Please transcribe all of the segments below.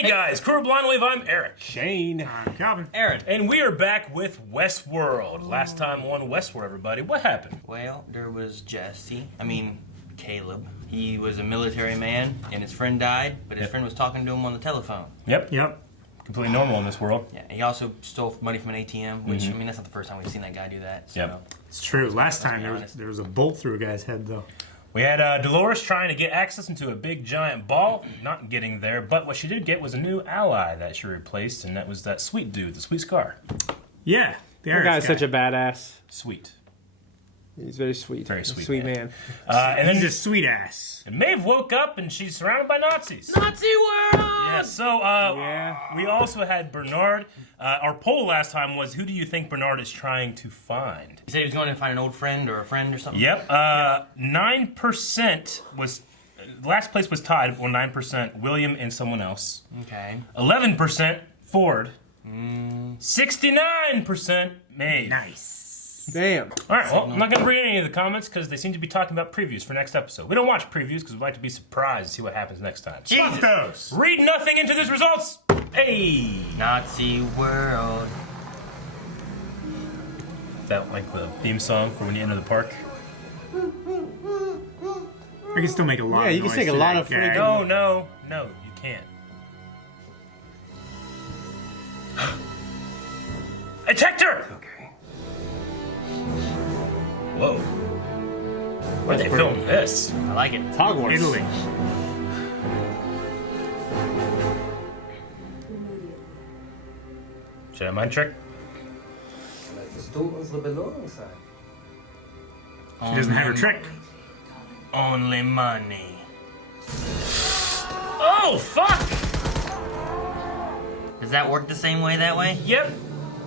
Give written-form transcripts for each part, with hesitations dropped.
Hey guys, Crew Blind Wave, I'm Eric. Shane. I'm Calvin. Aaron. And we are back with Westworld. Last time on Westworld, everybody, what happened? Well, there was Caleb. He was a military man, and his friend died, but his friend was talking to him on the telephone. Yep. Completely normal in this world. Yeah, he also stole money from an ATM, which, I mean, that's not the first time we've seen that guy do that. So. Yep. It's true. Last time there was a bolt through a guy's head, though. We had Dolores trying to get access into a big giant ball, not getting there, but what she did get was a new ally that she replaced, and that was that sweet dude, the sweet Scar. Yeah. The That guy's such a badass. Sweet. He's very sweet. Very sweet. Sweet man. And then He's a sweet ass. and Maeve woke up and she's surrounded by Nazis. Nazi world! Yeah, so we also had Bernard. Our poll last time was, who do you think Bernard is trying to find? He said he was going to find an old friend or a friend or something. Yep. 9% was... Last place was tied, or 9%, William and someone else. Okay. 11%, Ford. 69%, Maeve. Nice. Damn. All right, well, I'm not going to bring any of the comments because they seem to be talking about previews for next episode. We don't watch previews because we like to be surprised and see what happens next time. So, Fuck those. read nothing into these results. Hey! Nazi world. Is that like the theme song for when you enter the park? I can still make a lot Yeah, of you can noise sing a to lot that of gag. freaking- No, you can't. Attacked her! Okay. Whoa. Where'd they film this? I like it. Hogwarts. Italy. Should I have mind trick? Möchtest du unsere Belohnung sein? She doesn't have her trick. Only money. Oh, fuck! Does that work the same way that way? Yep.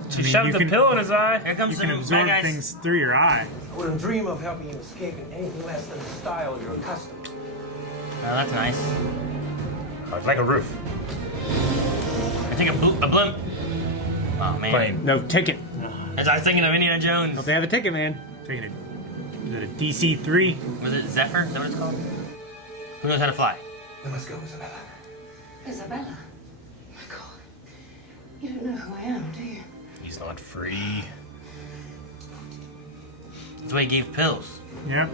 She I mean, shoved you the can- pill in his eye. Here comes You some can bad absorb guys. things through your eye. I wouldn't dream of helping you escape in anything less than the style you're accustomed to. Oh, that's nice. Oh, it's like a roof. I think a blimp. Oh, man. Plane. No, ticket. As I was thinking of Indiana Jones. Hope they have a ticket, man. Taking it. Is it a DC-3? Was it Zephyr? Is that what it's called? Who knows how to fly? Then let's go, Isabella. Isabella? My God. You don't know who I am, do you? He's not free. That's why he gave pills. Yeah.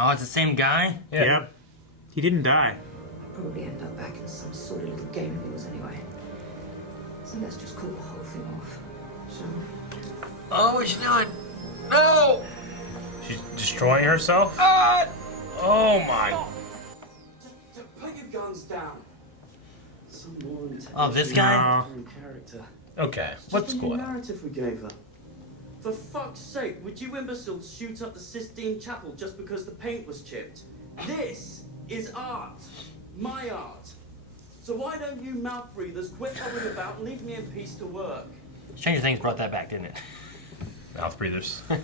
Oh, it's the same guy? Yeah. Yep. He didn't die. Probably end up back in some sort of little game of yours anyway. So let's just call the whole thing off, shall we? Oh, what's she doing? No! She's destroying herself? Ah! Oh my. To put your guns down. Some more intelligent Oh, this guy? character. Okay, Just what's the new going on? narrative we gave her. For fuck's sake, would you imbeciles shoot up the Sistine Chapel just because the paint was chipped? This is art. My art. So why don't you mouth breathers quit hovering about and leave me in peace to work? Stranger Things brought that back, didn't it? Mouth breathers. I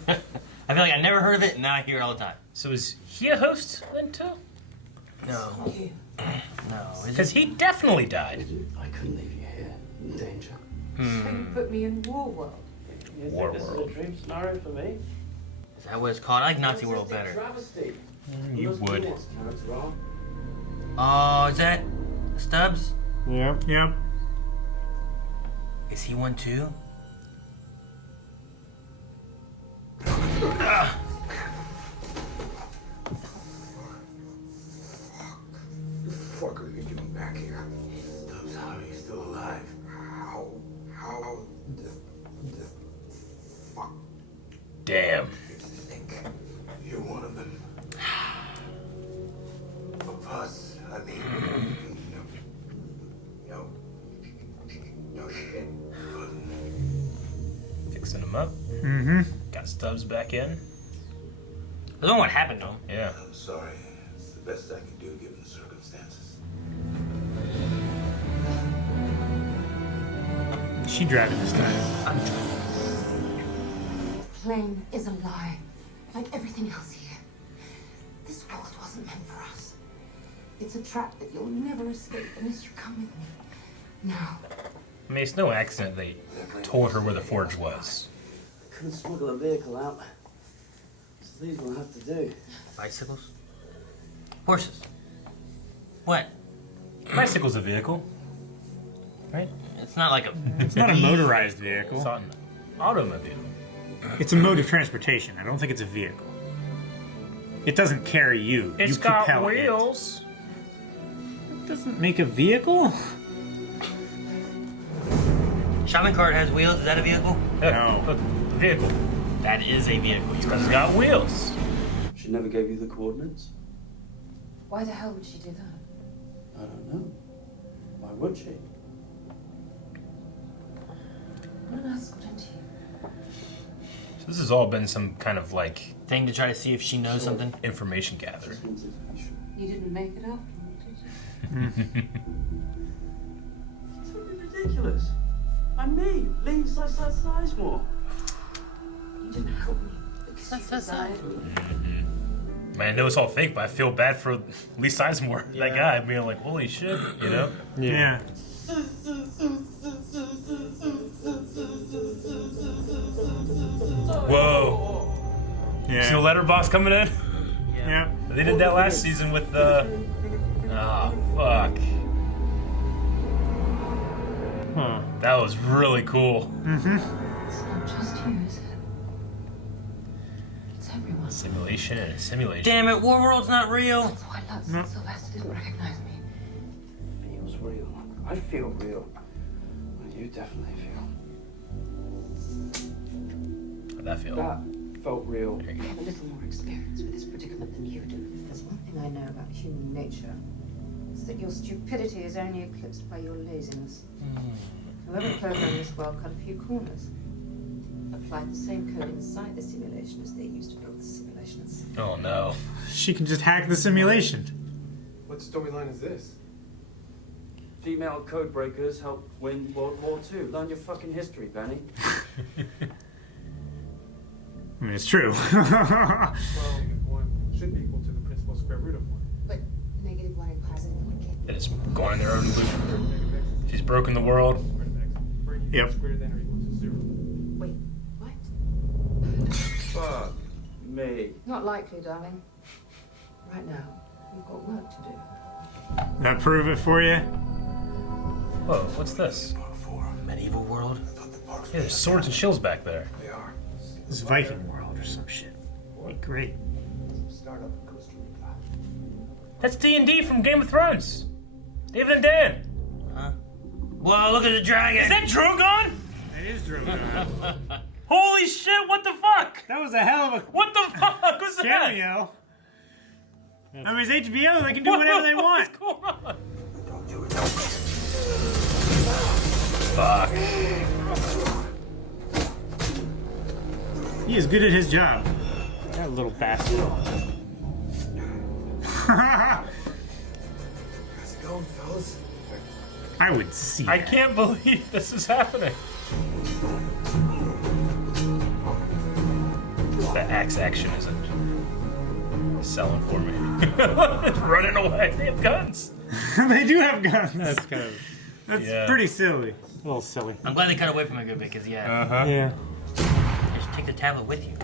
feel like I never heard of it, and now I hear it all the time. So is he a host then too? No. You. No. Is Because he definitely died. I couldn't leave you here in danger. So you put me in Warworld. You Warworld. think this is a dream scenario for me? Is that what it's called? I like Nazi World It's a better. travesty. You Those would. nuanced character arc. Oh, is that Stubbs? Yeah. Yep. Is he one too? The fuck are you doing back here? Stubbs, how are you still alive? How the fuck Damn. you think you're one of them? Of us, I mean, no shit. Fixing him up. Mm-hmm. Got Stubbs back in. I don't know what happened to him. Yeah. I'm sorry. It's the best I can do given the circumstances. She driving this time. The plane is a lie, like everything else here. This world wasn't meant for us. It's a trap that you'll never escape unless you come with me. Now. I mean, it's no accident they told her where the forge was. I couldn't smuggle a vehicle out. These will have to do. Bicycles? Horses? What? Bicycle's a vehicle, right? It's not like a. It's not a motorized vehicle. It's not an automobile. It's a mode of transportation. I don't think it's a vehicle. It doesn't carry you. It's you got propel wheels. It doesn't make a vehicle? Shopping cart has wheels. Is that a vehicle? No. Look, vehicle. That is a vehicle. Because it's got wheels. She never gave you the coordinates? Why the hell would she do that? I don't know. Why would she? What on earth's got into you? So this has all been some kind of like Thing to try to see if she knows something. information gathering. Just wanted to be sure. You didn't make it up, did you? It's fucking ridiculous. I'm me, Lee Sizemore. You didn't help me because you desired me. Man, I know it's all fake, but I feel bad for Lee Sizemore, that guy, being like, holy shit, you know? Yeah. Whoa. Yeah. See the letterbox coming in? Yeah. They did that last season with oh, fuck. Huh. That was really cool. It's not just you, is it? It's everyone. Simulation and a simulation. Damn it, Warworld's not real. That's why Lutz and Sylvester didn't recognize me. Feels real. I feel real. You definitely feel. How'd that feel? That felt real. I have a little more experience with this predicament than you do. There's one thing I know about human nature. It's that your stupidity is only eclipsed by your laziness. Whoever programmed this world cut a few corners. Applied the same code inside the simulation as they used to build the simulations. Oh no. She can just hack the simulation. What storyline is this? Female code breakers helped win World War II. Learn your fucking history, Benny. I mean, it's true. 12 if 1 should be equal to the principal square root of 1. But negative one and positive one can't. It is going in their own illusion. Negative x is She's broken the world. square root of x. Bring Yep. x greater than or equal to 0. Wait, what? Fuck me. Not likely, darling. Right now, you've got work to do. That prove it for you? Whoa, what's this? Medieval world. Yeah, there's swords and shields back there. They are. This Viking world or some shit. Be great. Startup in Costa Rica. That's D&D from Game of Thrones. David and Dan. Huh? Whoa, look at the dragon. Is that Drogon? It is Drogon. Holy shit, what the fuck? That was a hell of a What the fuck was that? cameo. I mean, it's HBO. They can do whatever they want. What's going on? Don't do it. Fuck. He is good at his job. That little bastard. How's it going, fellas? I would see. I that. can't believe this is happening. The axe action isn't selling for me. It's running away. They have guns. They do have guns. That's kind of That's Yeah. pretty silly. a little silly. I'm glad they cut away from it a good bit because Uh-huh. Yeah. just take the tablet with you.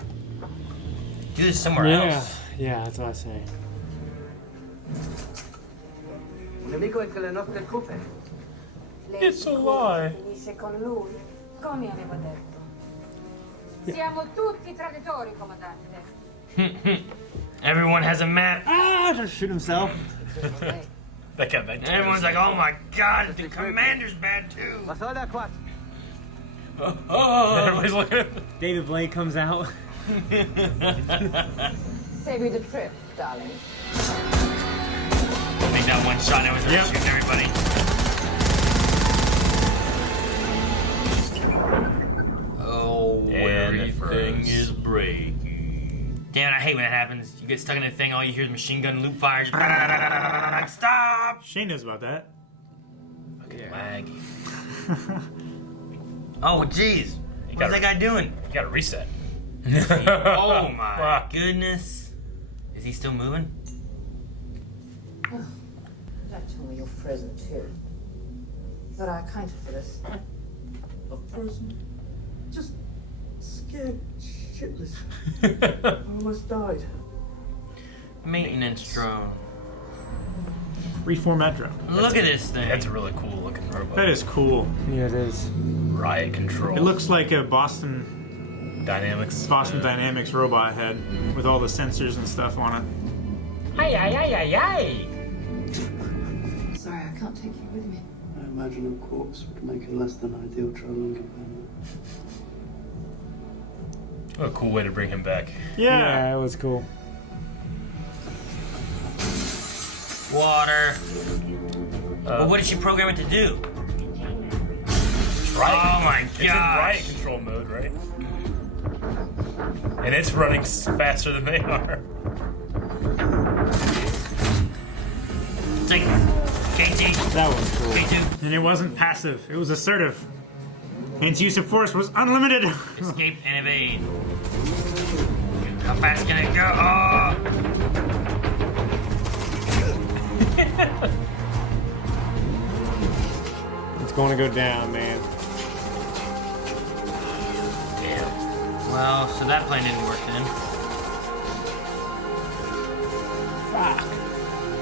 Do this somewhere Yeah. else. Yeah, that's what I say. Un nemico è che le nostre truppe. It's a lie. Finisce con lui, come avevo detto. Siamo tutti traditori, comandante. Everyone has a map. Ah, just shoot himself. That got that. Everyone's like, oh my god, the commander's bad too. Everybody's looking at David Blaine comes out. Save me the trip, darling. Make that one shot and was Yep. shooting everybody. Oh, And it everything froze. is breaking. Damn, I hate when that happens. You get stuck in a thing, all you hear is machine gun loop fires. Stop! Shane knows about that. lag. Oh, jeez. What's that guy doing? You gotta reset. Oh my Fuck. goodness. Is he still moving? Don't tell me you're frozen too. Thought I accounted for this. A frozen? Just scared shitless. I almost died. Maintenance drone. Reformat drone. Look at this thing. That's a really cool looking robot. That is cool. Yeah, it is. Riot Control. It looks like a Boston Dynamics. Dynamics robot head with all the sensors and stuff on it. Ay, ay, ay, ay, ay. Sorry, I can't take you with me. I imagine a corpse would make a less than ideal traveling companion. What a cool way to bring him back. Yeah, it was cool. Water. Well, what did she program it to do? Riot. Oh my It's in riot gosh. control mode, right? And it's running faster than they are. It's like KT. That was cool. K2. And it wasn't passive, it was assertive. And its use of force was unlimited. Escape and evade. How fast can it go? Oh. It's going to go down, man. Damn. Well, so that plan didn't work then. Fuck.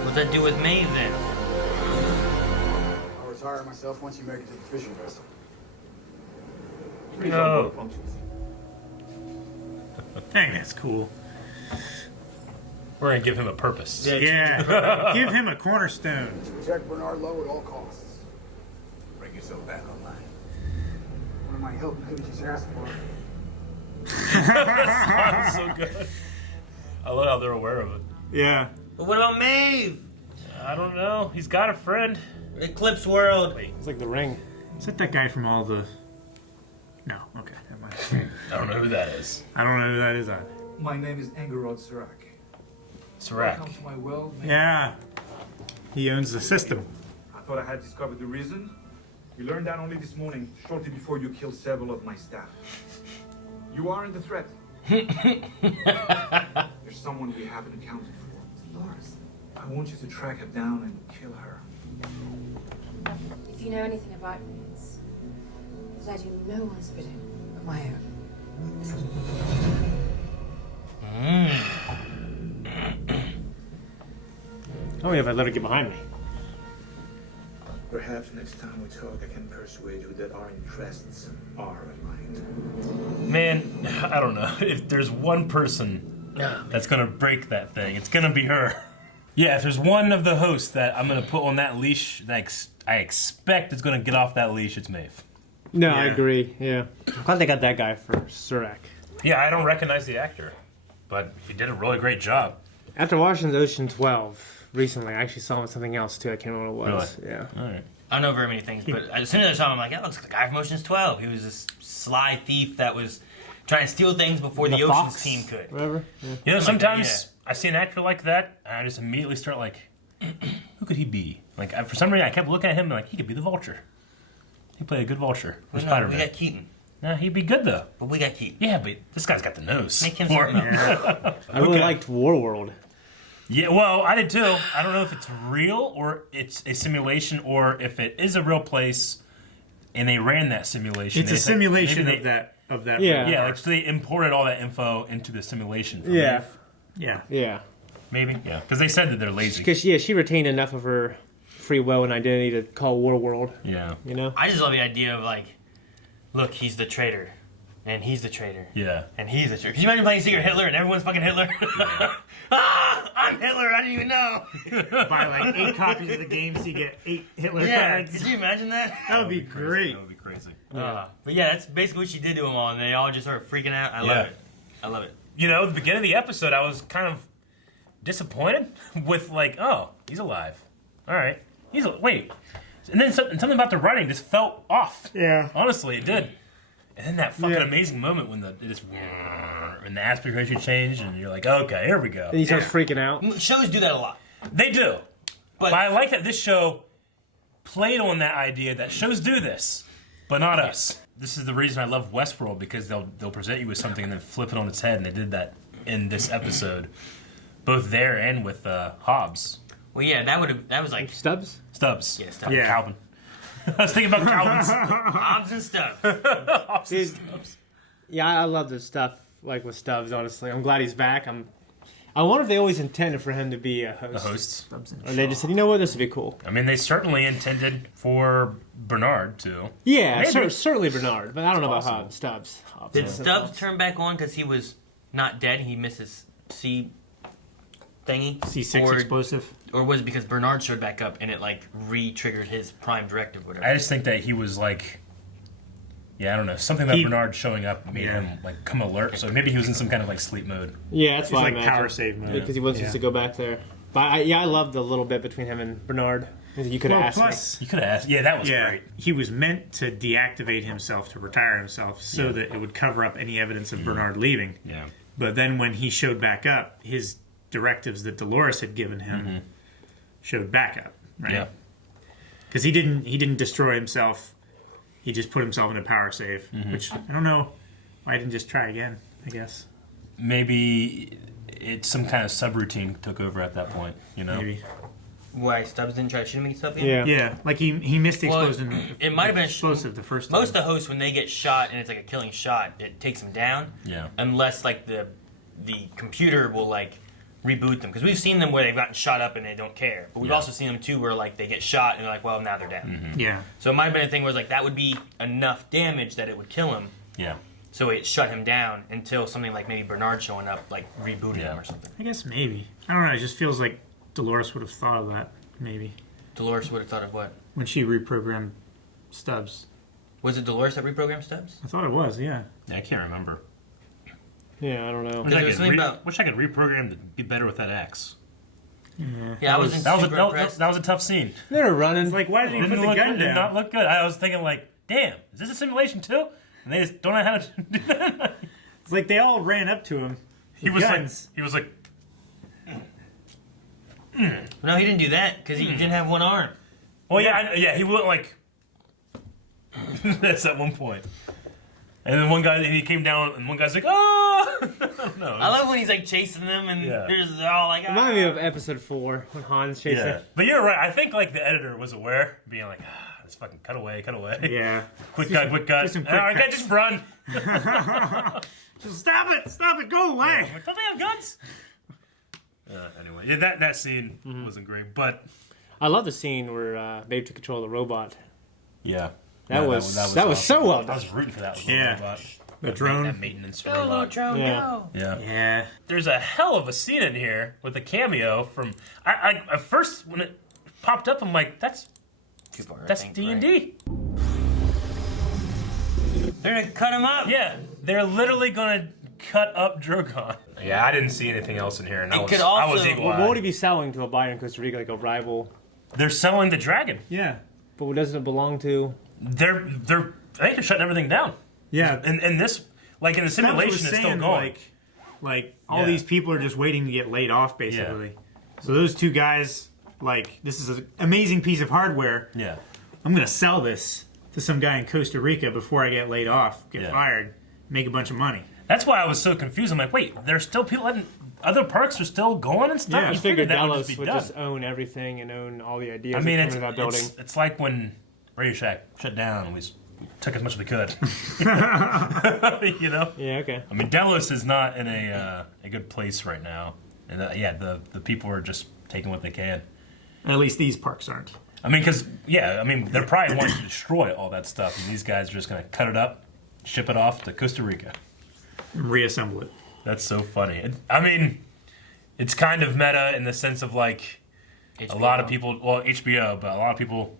What's that do with Maeve then? I'll retire myself once you make it to the fishing vessel. No. Dang, that's cool. We're gonna give him a purpose. Yeah. Give him a cornerstone. Protect Bernard Lowe at all costs. Bring yourself back online. What am I helping who just asked for? That's so good. I love how they're aware of it. Yeah. But what about Maeve? I don't know. He's got a friend. Eclipse World. It's like the ring. Is that that guy from all the... No, okay, never mind. I don't know who that is. I don't know who that is either. My name is Engerod Sirac. Sirac. Welcome to my world, man. Yeah. He owns the system. I thought I had discovered the reason. We learned that only this morning, shortly before you killed several of my staff. You aren't a threat. There's someone we haven't accounted for. Dolores. I want you to track her down and kill her. If you know anything about me, it's that I do no one's bidding but my own. Oh, yeah, if I let her get behind me. Perhaps next time we talk, I can persuade you that our interests are aligned. Man, I don't know. If there's one person that's gonna break that thing, it's gonna be her. Yeah, if there's one of the hosts that I'm gonna put on that leash that I expect is gonna get off that leash, it's Maeve. No, I Yeah. agree. Yeah. I'm glad they got that guy for Sirac. Yeah, I don't recognize the actor, but he did a really great job. After watching Ocean 12 recently, I actually saw him in something else too. I can't remember what it was. Yeah. All right. I don't know very many things, but as soon as I saw him, I'm like, that looks like the guy from Ocean's 12. He was this sly thief that was trying to steal things before the Ocean's Fox, team could. Whatever. Yeah. You know, Something like that, sometimes I see an actor like that, and I just immediately start like, who could he be? Like, for some reason, I kept looking at him and like, he could be the Vulture. He played a good Vulture. Or Well, no, Spider-Man. we got Keaton, Nah, he'd be good though. but we got Keaton. Yeah, but this guy's got the nose. Make him for it. something else. I really liked Warworld. Yeah, well, I did too. I don't know if it's real or it's a simulation, or if it is a real place and they ran that simulation. It's a They- simulation maybe of that. Yeah. Yeah, like so they imported all that info into the simulation. For Yeah. Maeve. Yeah. Yeah. Maybe. Yeah, because they said that they're lazy. Because she retained enough of her free will and identity to call Warworld. Yeah. You know. I just love the idea of like, look, he's the traitor, and he's the traitor, Yeah. and he's the traitor. Can you imagine playing Secret Hitler and everyone's fucking Hitler? Ah, I'm Hitler. I didn't even know. Buy like 8 copies of the game so you get 8 Hitler Yeah, cards. could you imagine that? That would be great. That would be crazy. But yeah, that's basically what she did to them all, and they all just started freaking out. I love Yeah. it. I love it. You know, at the beginning of the episode, I was kind of disappointed with like, oh, he's alive. All right, wait, and then something about the writing just felt off. Yeah. Honestly, it did. And then that fucking Yeah. amazing moment when it just and the aspect ratio changed, and you're like, okay, here we go. And he starts freaking out. Shows do that a lot. They do, But- but I like that this show played on that idea that shows do this, but not us. This is the reason I love Westworld, because they'll present you with something and then flip it on its head, and they did that in this episode, both there and with Hobbs. Well, yeah, that was like Stubbs? Stubbs. Yeah, Stubbs. Yeah. Calvin. I was thinking about Calvin's. Hobbs and stuff. Hobbs and Dude. Stubbs. Yeah, I love this stuff like with Stubbs. Honestly, I'm glad he's back. I wonder if they always intended for him to be a host. The hosts. Or they just said, you know what, this would be cool. I mean, they certainly intended for Bernard to. Yeah, Maybe. certainly Bernard, but I don't know about possible. Stubbs. Did Stubbs turn back on because he was not dead? He missed his C thingy? C6 explosive? Or was it because Bernard showed back up and it, like, re-triggered his prime directive, whatever? I just think that he was like, yeah, I don't know, something about Bernard showing up made him like come alert. So maybe he was in some kind of like sleep mode. Yeah, that's why like power save mode. because he wasn't supposed to go back there. But I loved the little bit between him and Bernard. You could have asked me. You could have asked. Yeah, that was great. He was meant to deactivate himself, to retire himself, so that it would cover up any evidence of Bernard leaving. Yeah. But then when he showed back up, his directives that Dolores had given him showed back up, right? Yeah. Because he didn't destroy himself. He just put himself in a power save, which I don't know why I didn't just try again, I guess. Maybe it's some kind of subroutine took over at that point, you know? Maybe. Why, Stubbs didn't try to shoot him stuff in? Yeah, like he missed the explosive. It might have been explosive the first time. Most of the hosts, when they get shot and it's like a killing shot, it takes them down. Yeah. Unless like the computer will like reboot them, because we've seen them where they've gotten shot up and they don't care, but we've also seen them too where like they get shot and they're like, well, now they're down. Yeah. So it might have been a thing where it's like that would be enough damage that it would kill him. Yeah. So it shut him down until something like maybe Bernard showing up like rebooted him or something. I guess maybe. I don't know. It just feels like Dolores would have thought of that. Maybe. Dolores would have thought of what? When she reprogrammed Stubbs. Was it Dolores that reprogrammed Stubbs? I thought it was, yeah. I can't remember. Yeah, I don't know. Wish I could reprogram to be better with that axe. Yeah, I wasn't super impressed. That was a tough scene. They were running. It's like, why did he put the gun down? Did not look good. I was thinking like, damn, is this a simulation too? And they just don't know how to do that. It's like they all ran up to him. He was guns. like. No, he didn't do that because he didn't have one arm. Well, yeah, he went like. That's at one point. And then one guy, he came down, and one guy's like, "Oh!" I don't know. I love when he's like chasing them, and there's all like. Remind me of episode 4 when Han's chasing. Yeah, but you're right. I think like the editor was aware, being like, "Let's fucking cut away." Yeah. Quick cut. Just some quick All right, cuts. just run. Just stop it, go away. Like, don't they have guns? Anyway, yeah, that scene wasn't great, but I love the scene where Maeve took control of the robot. yeah. That was so well done. I was rooting for that. Yeah. The drone. That maintenance Go, robot. little drone, Yeah. go. Yeah. There's a hell of a scene in here with a cameo from. I at first when it popped up, I'm like, that's D&D. They're gonna cut him up. Yeah, they're literally gonna cut up Drogon. Yeah, I didn't see anything else in here, and I was What would he be selling to a buyer in Costa Rica, like a rival? They're selling the dragon. Yeah. But what doesn't it belong to? I think they're shutting everything down. Yeah. And this, like in the simulation, it's still going. Like all these people are just waiting to get laid off, basically. Yeah. So those two guys, like, this is an amazing piece of hardware. Yeah. I'm gonna sell this to some guy in Costa Rica before I get laid off, get fired, make a bunch of money. That's why I was so confused. I'm like, wait, there's still people. Other parks are still going and stuff. Yeah, I You figured that Delos would done. just own everything and own all the ideas. I mean, that come into that building. it's like when Radio Shack shut down and we took as much as we could. You know? Yeah, okay. I mean, Delos is not in a good place right now. And the people are just taking what they can. At least these parks aren't. I mean, because, they're probably wanting to destroy all that stuff. And these guys are just going to cut it up, ship it off to Costa Rica. And reassemble it. That's so funny. I mean, it's kind of meta in the sense of like HBO. A lot of people, well, HBO, but a lot of people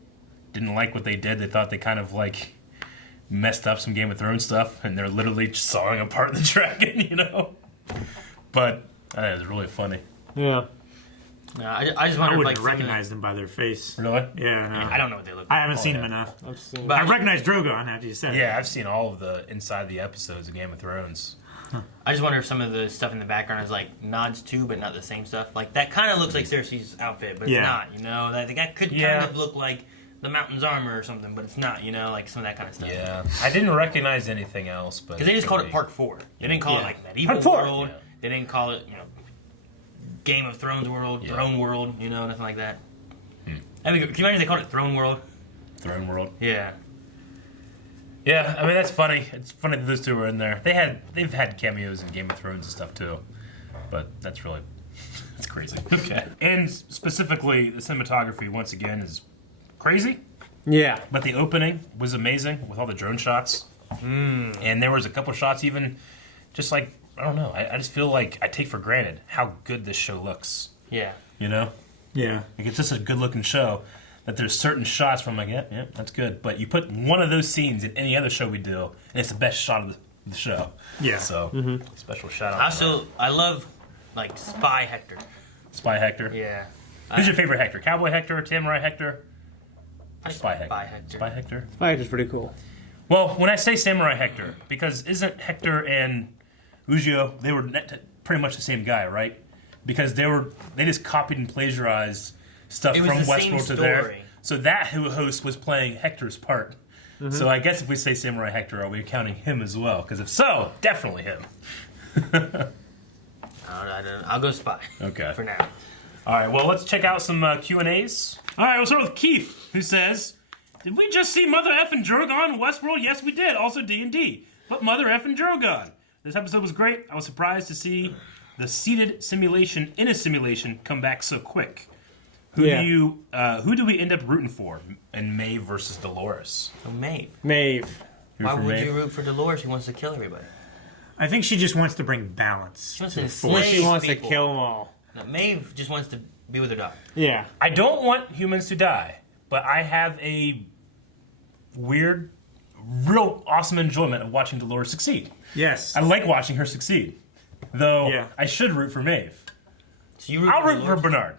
didn't like what they did. They thought they kind of like messed up some Game of Thrones stuff, and they're literally just sawing apart the dragon, you know? But that is really funny. Yeah. I just wonder I if wouldn't like recognize them by their face. Really? Yeah, no. I don't know what they look like. I haven't seen them enough. But I recognize Drogon after you said it. Yeah, I've seen all of the inside the episodes of Game of Thrones. I just wonder if some of the stuff in the background is like nods to, but not the same stuff. Like that kind of looks like Cersei's outfit, but it's not. You know, that could kind of look like the Mountain's armor or something, but it's not. You know, like some of that kind of stuff. Yeah, I didn't recognize anything else, but because they just called it Park 4. They didn't call it like Medieval World. They didn't call it Game of Thrones World, Throne World. You know, nothing like that. I mean, can you imagine they called it Throne World? Throne World. Yeah. Yeah, I mean that's funny. It's funny that those two were in there. They've had cameos in Game of Thrones and stuff too, but that's really it's crazy. Okay, and specifically the cinematography once again is crazy. Yeah, but the opening was amazing with all the drone shots, and there was a couple shots even just like I don't know. I just feel like I take for granted how good this show looks. Yeah, you know. Yeah, like it's just a good looking show. That there's certain shots where I'm like, yeah, that's good. But you put one of those scenes in any other show we do, and it's the best shot of the show. Yeah. So, special shout out. I love, like, Spy Hector. Spy Hector? Yeah. Who's your favorite Hector? Cowboy Hector? Samurai Hector? Spy Hector? Spy Hector. Spy Hector? Spy Hector's pretty cool. Well, when I say Samurai Hector, because isn't Hector and Ujio, they were pretty much the same guy, right? Because they just copied and plagiarized stuff from Westworld to there. So that host was playing Hector's part. So I guess if we say Samurai Hector, are we counting him as well? Because if so, definitely him. I'll go Spy. Okay. For now. All right, well, let's check out some Q&As. All right, we'll start with Keith, who says, did we just see Mother effing Drogon in Westworld? Yes, we did. Also D&D. But Mother effing Drogon. This episode was great. I was surprised to see the seated simulation in a simulation come back so quick. Who do we end up rooting for in Maeve versus Dolores? Oh, Maeve. Maeve. Why would you root for Dolores? She wants to kill everybody. I think she just wants to bring balance. She wants to to the force. She wants people. to kill them all. No, Maeve just wants to be with her dog. Yeah. I don't want humans to die, but I have a weird, real awesome enjoyment of watching Dolores succeed. Yes. I like watching her succeed. Though, Yeah. I should root for Maeve. So you I'll root for Bernard.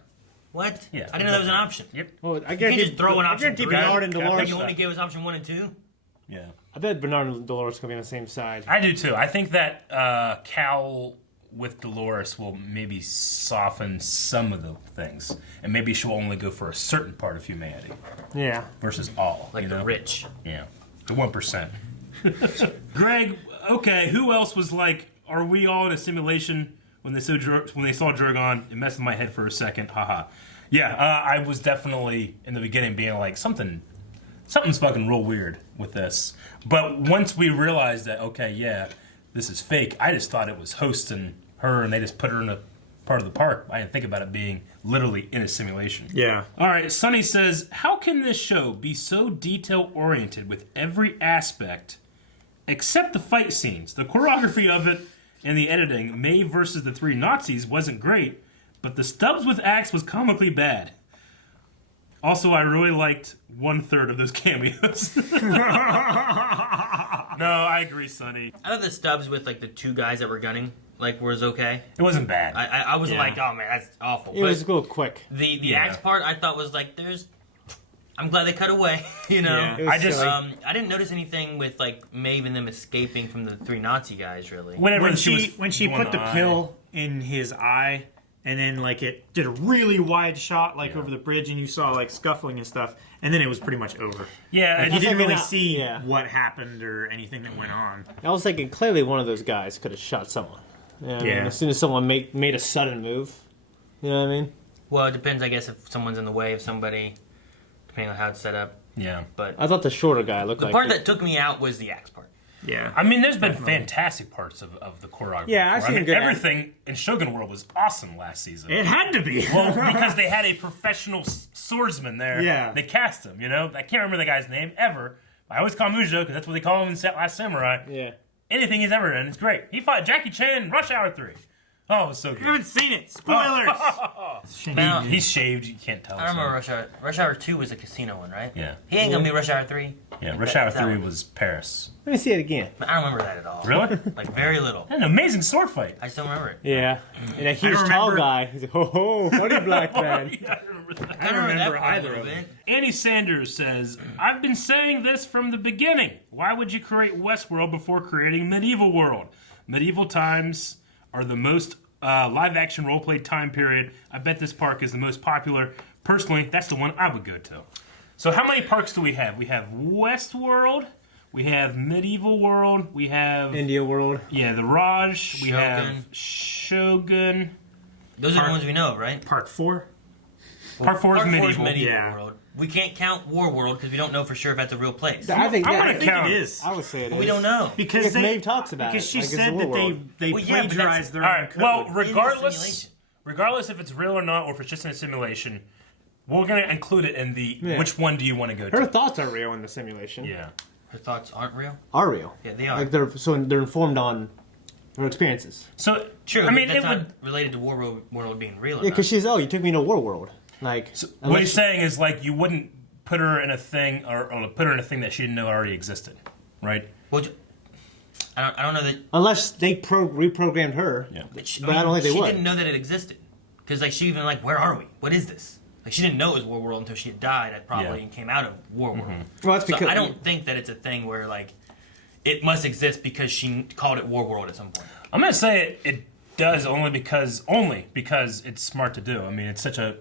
What? Yeah. I didn't know that was an option. Yep. Well, I You can just throw an I option guarantee three. Bernard and Got it. Dolores. You only gave us option 1 and 2? Yeah. I bet Bernard and Dolores are going to be on the same side. I do too. I think that Cal with Dolores will maybe soften some of the things. And maybe she'll only go for a certain part of humanity Yeah. versus all. Like the rich. Yeah. The 1%. Greg, okay, who else was like, are we all in a simulation when they saw Drogon? It messed with my head for a second. Haha. Yeah, I was definitely in the beginning being like, something's fucking real weird with this. But once we realized that, okay, yeah, this is fake, I just thought it was hosting her and they just put her in a part of the park. I didn't think about it being literally in a simulation. Yeah. All right, Sonny says, how can this show be so detail-oriented with every aspect except the fight scenes? The choreography of it and the editing, Maeve versus the 3 Nazis, wasn't great, but the Stubbs with axe was comically bad. Also, I really liked 1/3 of those cameos. No, I agree, Sonny. I thought the Stubbs with like the 2 guys that were gunning was okay. It wasn't bad. I was like, oh man, that's awful. It was a little quick. The axe part I thought was like I'm glad they cut away, you know. Yeah, I didn't notice anything with like Maeve and them escaping from the 3 Nazi guys really. When she put the pill in his eye, and then like it did a really wide shot like over the bridge, and you saw like scuffling and stuff, and then it was pretty much over. Yeah, like, you didn't really see yeah. what happened or anything that went on. I was thinking clearly one of those guys could have shot someone. You know what I mean? As soon as someone made a sudden move. You know what I mean? Well, it depends, I guess, if someone's in the way of somebody, depending on how it's set up. Yeah. But I thought the shorter guy looked like... The part that took me out was the axe part. Yeah. I mean, there's been fantastic parts of the choreography. Yeah, I've seen good everything in Shogun World was awesome last season. It had to be. Well, because they had a professional swordsman there. Yeah. They cast him, you know? I can't remember the guy's name ever. I always call him Ujo because that's what they call him in Last Samurai. Yeah. Anything he's ever in, it's great. He fought Jackie Chan in Rush Hour 3. Oh, it was so good. I haven't seen it. Spoilers. Now, He's shaved. You can't tell. I remember Rush Hour. Rush Hour 2 was a casino one, right? Yeah. He ain't gonna be Rush Hour 3. Yeah, Rush Hour 3 was Paris. Let me see it again. I don't remember that at all. Really? Like, very little. An amazing sword fight. I still remember it. Yeah. And a huge tall guy. He's like, ho, funny black man. Yeah, I remember that. I don't remember that part either a of little them. bit. Annie Sanders says, I've been saying this from the beginning. Why would you create Westworld before creating Medieval World? Medieval times are the most live-action role-play time period. I bet this park is the most popular. Personally, that's the one I would go to. So how many parks do we have? We have Westworld, we have Medieval World, we have... India World. Yeah, the Raj, we Shogun. have Shogun. Those are the ones we know of, right? Park 4. Part 4 is medieval. Yeah. world. We can't count Warworld because we don't know for sure if that's a real place. I think it is. I would say it is. We don't know. Because Maeve talks about because it. she Like, it's said a that Warworld. they Well, yeah, but plagiarized their All own right. code. Well, In the regardless if it's real or not, or if it's just in a simulation, we're gonna include it in the. Yeah. Which one do you want to go to? Her thoughts are real in the simulation. Yeah. Her thoughts aren't real. Are real. Yeah, they are. Like they're informed on her experiences. So True. I mean, that's it not would. related to Warworld being real. Or Yeah, not. because she's you took me to Warworld. Like What he's saying is like you wouldn't put her in a thing or put her in a thing that she didn't know already existed, right? Well, I don't know that. unless they reprogrammed her. Yeah. But, But I don't think they she would. didn't know that it existed because like she even like, where are we? What is this? Like she didn't know it was Warworld until she had died, probably, and came out of Warworld. Well, that's So because I don't think that it's a thing where like it must exist because she called it Warworld at some point. I'm gonna say it does only because it's smart to do. I mean, it's such a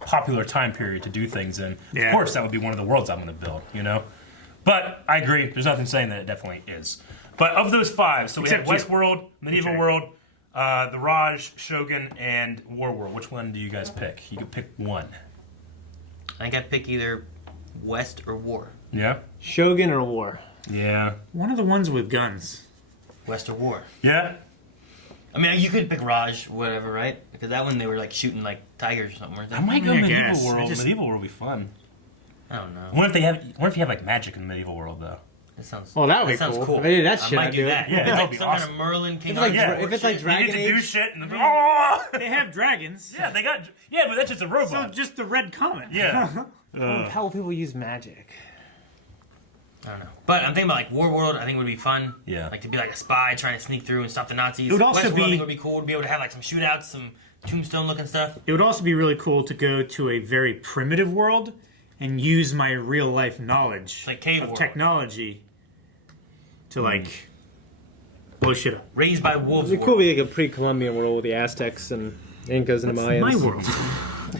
popular time period to do things in. Yeah. Of course, that would be one of the worlds I'm gonna build. You know, but I agree. There's nothing saying that it definitely is. But of those 5, so we have Except you. Westworld, Medieval Okay. World, the Raj, Shogun, and Warworld. Which one do you guys pick? You can pick one. I think I'd pick either West or War. Yeah. Shogun or War. Yeah. One of the ones with guns. West or War. Yeah. I mean, you could pick Raj, whatever, right? Because that one they were like shooting like tigers or something, weren't they? I might go I Medieval guess. World. I just- Medieval World would be fun. I don't know. What if you have like magic in the Medieval World though? That sounds. Well, that would be sounds cool. cool. If they did that I shit, might I'd do do it. that. Yeah, It's that'd like be some awesome. kind of Merlin King If it's like, Arthur if it's like shit. You Dragon get to do Age, shit and oh! They have dragons. Yeah, they got but that's just a So robot. just the red comet. Yeah. how will people use magic? I don't know. But I'm thinking about like Warworld. I think would be fun. Yeah. Like to be like a spy trying to sneak through and stop the Nazis. It would also Westworld, I be- think would be cool to be able to have like some shootouts, some tombstone looking stuff. It would also be really cool to go to a very primitive world and use my real life knowledge Like cave of world. technology to like blow shit up. Raised by wolves. It'd be cool to be like a pre-Columbian world with the Aztecs and Incas and the Mayans. My world.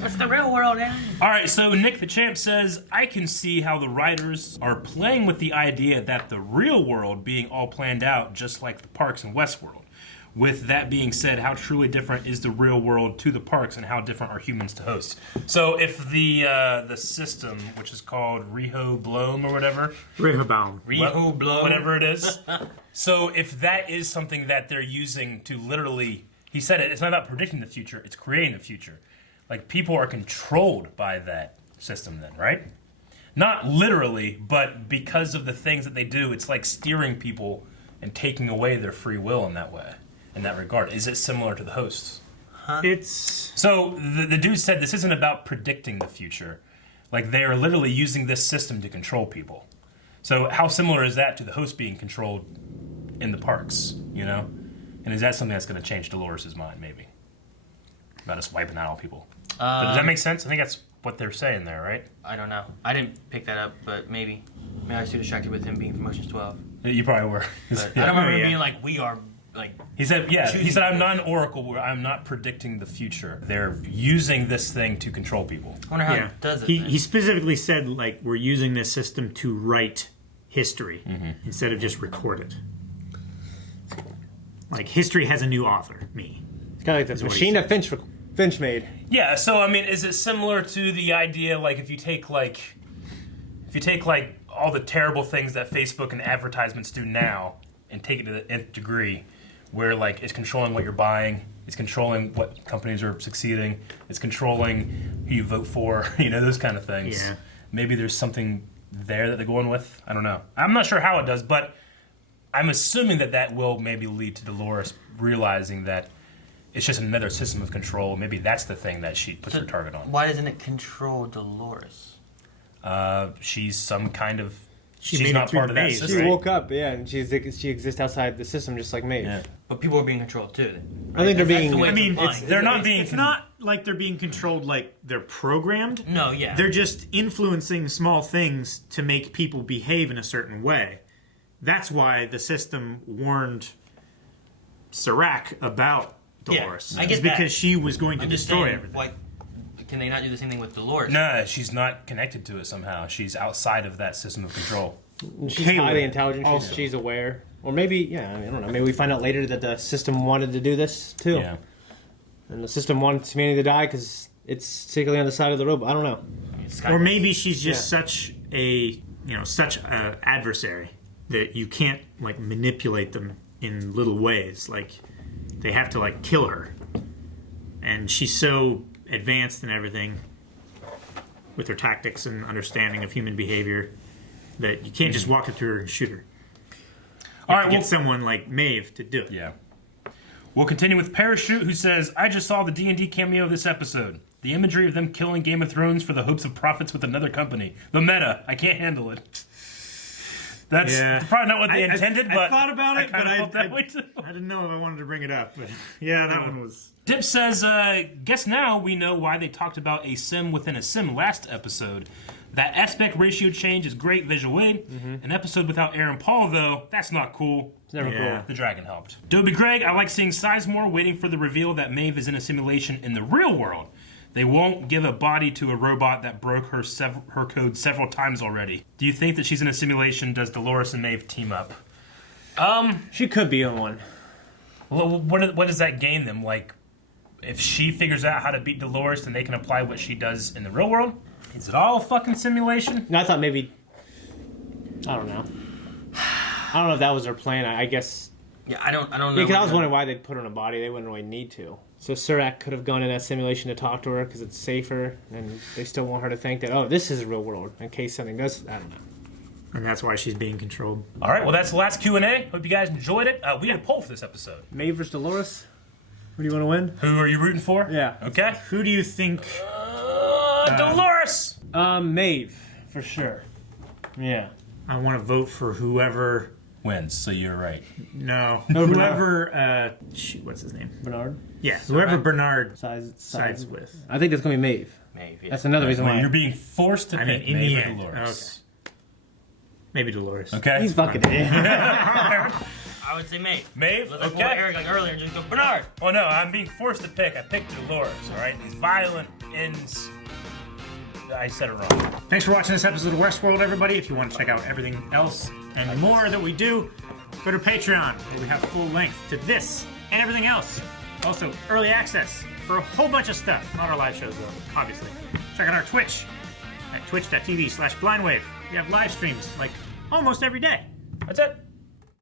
What's the real world, eh? All right, so Nick the Champ says, I can see how the writers are playing with the idea that the real world being all planned out, just like the parks in Westworld. With that being said, how truly different is the real world to the parks, and how different are humans to hosts? So if the system, which is called Rehoboam or whatever, Rehoboam. Rehoboam. whatever it is, so if that is something that they're using to literally, he said it's not about predicting the future, it's creating the future. Like, people are controlled by that system then, right? Not literally, but because of the things that they do, it's like steering people and taking away their free will in that way, in that regard. Is it similar to the hosts? It's So the dude said this isn't about predicting the future. Like, they are literally using this system to control people. So how similar is that to the host being controlled in the parks, you know? And is that something that's going to change Dolores' mind, maybe? About us wiping out all people. But does that make sense? I think that's what they're saying there, right? I don't know. I didn't pick that up, but maybe. Maybe I was too distracted with him being from Ocean's 12. You probably were. But Yeah. I don't remember Yeah. being like, we are, like... He said, yeah, he choosing said, I'm this. not an oracle, where I'm not predicting the future. They're using this thing to control people. I wonder how yeah. it does it. He, then. he specifically said like we're using this system to write history instead of just record it. Like history has a new author, me. It's kind of like the what he machine that Finch made. Yeah, so, I mean, is it similar to the idea, like, if you take all the terrible things that Facebook and advertisements do now and take it to the nth degree, where, like, it's controlling what you're buying, it's controlling what companies are succeeding, it's controlling who you vote for, you know, those kind of things. Yeah. Maybe there's something there that they're going with. I don't know. I'm not sure how it does, but I'm assuming that will maybe lead to Dolores realizing that it's just another system of control. Maybe that's the thing that she puts her target on. Why doesn't it control Dolores? She's some kind of... She she's made it not through part of the that maze, system. She woke up, yeah, and she exists outside the system just like Maeve. Yeah. But people are being controlled too. Then, I think they're That's being. the way I mean, implying. it's, They're not being... It's not like they're being controlled like they're programmed. No, yeah. They're just influencing small things to make people behave in a certain way. That's why the system warned Serac about Dolores. I get It's because that. she was going to I'm just destroy saying, everything. why can they not do the same thing with Dolores? No, she's not connected to it somehow. She's outside of that system of control. She's Caleb highly intelligent. also. She's aware, or maybe, yeah, I don't know. Maybe we find out later that the system wanted to do this too, Yeah. and the system wanted humanity to die because it's secretly on the side of the rope. I don't know. Or maybe she's just such a adversary that you can't like manipulate them in little ways. Like they have to like kill her, and she's so advanced in everything with her tactics and understanding of human behavior that you can't just walk up to her and shoot her. All right, get someone like Maeve to do it. Yeah. We'll continue with Parachute, who says, I just saw the D&D cameo this episode. The imagery of them killing Game of Thrones for the hopes of profits with another company. The meta. I can't handle it. That's probably not what they intended, but I thought about it, but I didn't know if I wanted to bring it up. But yeah, that one was... Dip says, guess now we know why they talked about a sim within a sim last episode. That aspect ratio change is great visual aid. An episode without Aaron Paul, though, that's not cool. It's never cool. The dragon helped. Dobie Greg, I like seeing Sizemore waiting for the reveal that Maeve is in a simulation in the real world. They won't give a body to a robot that broke her code several times already. Do you think that she's in a simulation? Does Dolores and Maeve team up? She could be in one. Well, what does that gain them? Like, if she figures out how to beat Dolores, then they can apply what she does in the real world? Is it all a fucking simulation? No, I thought maybe... I don't know. I don't know if that was their plan. I guess... Yeah, I don't know. Yeah, because I was wondering why they'd put her in a body. They wouldn't really need to. So Surak could have gone in that simulation to talk to her because it's safer, and they still want her to think that, oh, this is real world, in case something does... I don't know. And that's why she's being controlled. All right, well, that's the last Q&A. Hope you guys enjoyed it. We had a poll for this episode. Maeve versus Dolores? Who do you want to win? Who are you rooting for? Yeah. Okay. Who do you think... Dolores! Maeve, for sure. Yeah. I want to vote for whoever... Wins, so you're right. No. Oh, whoever... what's his name? Bernard? Yeah, whoever Bernard sides with. I think that's going to be Maeve. Maeve, yeah. That's another reason why. You're being forced to pick in Maeve the or end. Dolores. Okay. Maybe Dolores. Okay. He's fucking idiot. I would say Maeve. Maeve? Let's Okay. Eric like earlier and just go, Bernard! Well, no, I'm being forced to pick. I picked Dolores, all right? These violent ends... I said it wrong. Thanks for watching this episode of Westworld, everybody. If you want to check out everything else and more that we do, go to Patreon, where we have full length to this and everything else. Also, early access for a whole bunch of stuff. Not our live shows, though, obviously. Check out our Twitch at twitch.tv/blindwave. We have live streams, like, almost every day. That's it.